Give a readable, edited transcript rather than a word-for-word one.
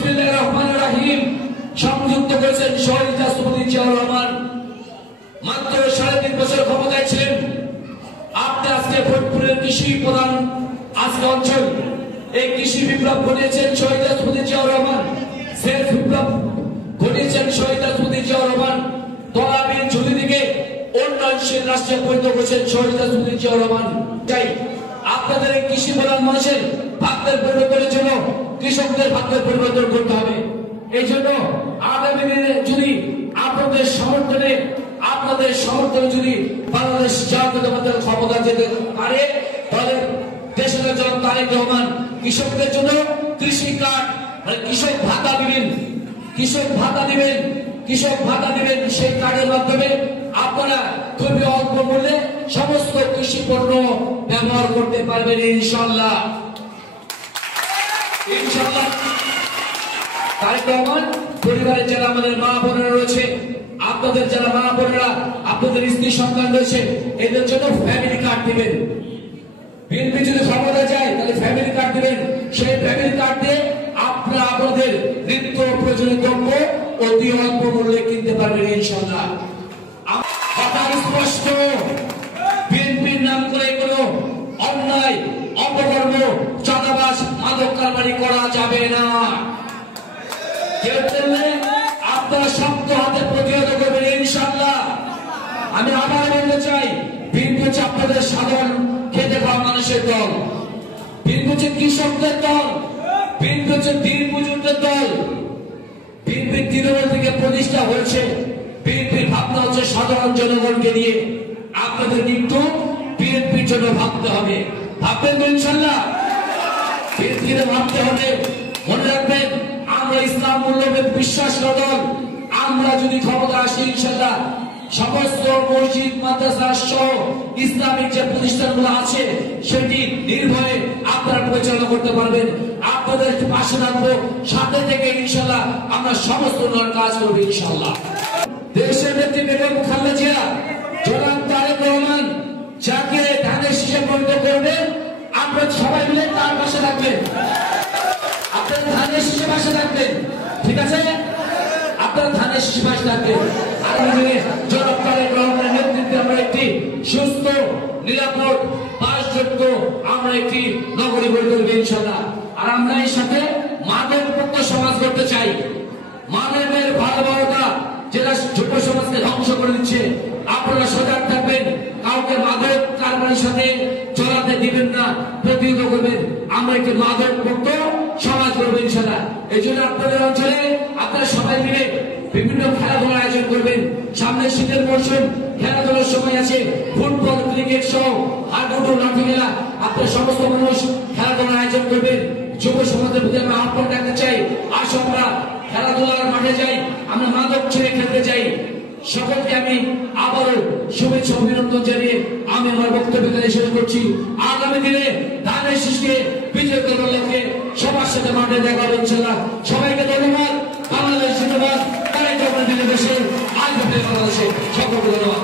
বিসমিল্লাহির রহমানির রহিম সংযুক্ত করেছেন শহীদ রাষ্ট্রপতি জিয়াউর রহমান। মাত্র 3.5 বছর ক্ষমতায় ছিলেন। আপনি আজকে ফরিদপুরের কৃষি প্রধান আজকে অঞ্চল, এই কৃষি বিপ্লব ঘটিয়েছেন শহীদ রাষ্ট্রপতি জিয়াউর রহমান। সেলফ বিপ্লব ঘটিয়েছেন শহীদ রাষ্ট্রপতি জিয়াউর রহমান। তলাবিহীন ঝুঁকি থেকে উন্নয়নশীল রাষ্ট্রে পরিণত করেছেন শহীদ রাষ্ট্রপতি জিয়াউর রহমান। চাই আপনাদের এই কৃষি প্রধান মানুষের ভাগ্যের পরিবর্তনের জন্য কৃষকদের ভাগ্যের পরিবর্তন করতে হবে। এই জন্য আগামী দিনে যদি আপনাদের সমর্থনে যদি বাংলাদেশ জাতীয়তাবাদের ক্ষমতা যেতে পারে, তাহলে দেশের জনক তারেক রহমান কৃষকদের জন্য কৃষি কার্ড কৃষক ভাতা দিবেন। সেই কার্ডের মাধ্যমে আপনারা খুবই অল্প মূল্যে সমস্ত কৃষি পণ্য ব্যবহার করতে পারবেন ইনশাআল্লাহ। তারেক রহমান পরিবারের যারা আমাদের মা বোনেরা রয়েছে, আপনাদের যারা মা বোনেরা আপনাদের স্ত্রী সন্তান রয়েছে, এদের জন্য ফ্যামিলি কার্ড দিবেন। বিএনপি যদি ক্ষমতা যায় তাহলে ফ্যামিলি কার্ড দিবেন। সেই ফ্যামিলি কার্ড দিয়ে আপনারা আপনাদের নিত্য প্রয়োজনীয় দ্রব্য অতি অল্প মূল্যে কিনতে পারবেন ইনশাআল্লাহ। কথা স্পষ্ট, বিএনপির নাম করে কোনো অন্যায় অপকর্ম চাঁদাবাজ মাদক কারবারি করা যাবে না। আপনারা শক্ত হাতে প্রতিহত করবেন ইনশাআল্লাহ। আমি আবার বলতে চাই, বিএনপি হচ্ছে আপনাদের সাধারণ খেতে খাওয়া মানুষের দল, বিএনপি হচ্ছে কৃষকদের দল, বিএনপি হচ্ছে দিন মজুরদের দল। বিএনপি তৃণমূল থেকে প্রতিষ্ঠা হয়েছে। বিএনপির ভাবনা হচ্ছে সাধারণ জনগণকে নিয়ে। আপনাদের কিন্তু বিএনপির জন্য ভাবতে হবে। ভাববেন তো ইনশাআল্লাহ? বিএনপিকে ভাবতে হবে। মনে রাখবেন, আমরা ইসলাম মূল্যবোধে বিশ্বাস দল। আমরা যদি ক্ষমতা আসি ইনশাআল্লাহ সমস্ত মসজিদ মাদ্রাসা সহ ইসলামিক যে প্রতিষ্ঠানগুলো আছে সেটি নির্ভয়ে আপনারা পরিচালনা করতে পারবেন। আপনাদের পাশে থাকবো, সাথে থেকে ইনশাআল্লাহ আমরা সমস্ত উন্নয়ন কাজ করবো ইনশাআল্লাহ। দেশের নেত্রী বেগম খালেদা জিয়া, জনাব তারেক রহমান যাকে ধানের শীষে পরিণত করবেন, আপনারা সবাই মিলে তার পাশে থাকবেন। আপনারা ধানের শীষে পাশে থাকবেন, ঠিক আছে? আপনারা ধানের শীষে পাশে থাকবেন। জনাব তারেক রহমানের নেতৃত্বে আমরা একটি সুস্থ, নিরাপদ, বাসযোগ্য আমরা একটি নগরী গড়ে তুলব ইনশাআল্লাহ। আর আমরা এর সাথে মাদক মুক্ত সমাজ করতে চাই। মানবের ভালোবাসা যেটা যুব সমাজকে ধ্বংস করে দিচ্ছে, আপনারা সজাগ থাকবেন। কাউকে মাদক কারবারির সাথে চলাতে দিবেন না, প্রতিহত করবেন। আমরা একটি মাদক মুক্ত সমাজ করবো ইনশাআল্লাহ। এই জন্য আপনাদের অঞ্চলে আপনারা সবাই মিলে বিভিন্ন খেলাধুলার আয়োজন করবেন। সামনে শীতের মৌসুম, খেলাধুলার সময় আছে। ফুটবল, ক্রিকেট সহ হাডুডু, লাঠি খেলা, আপনার সমস্ত মানুষ খেলাধুলার আয়োজন করবেন। যুব সমাজের প্রতি আমি আহ্বান রাখতে চাই, আসো আমরা খেলাধুলার মাঠে যাই, আমরা মাদক ছেড়ে খেলতে চাই। সকলকে আমি আবারও শুভেচ্ছা অভিনন্দন জানিয়ে আমি আমার বক্তব্য শেষ করছি। আগামী দিনে ধানের শীষকে বিজয় করার লক্ষ্যে সবার সাথে মাঠে দেখা হবে ইনশাআল্লাহ। সবাইকে ধন্যবাদ। বাংলাদেশ জিন্দাবাদ। তারেক রহমান বাংলাদেশে, আজ বাংলাদেশে সকলকে ধন্যবাদ।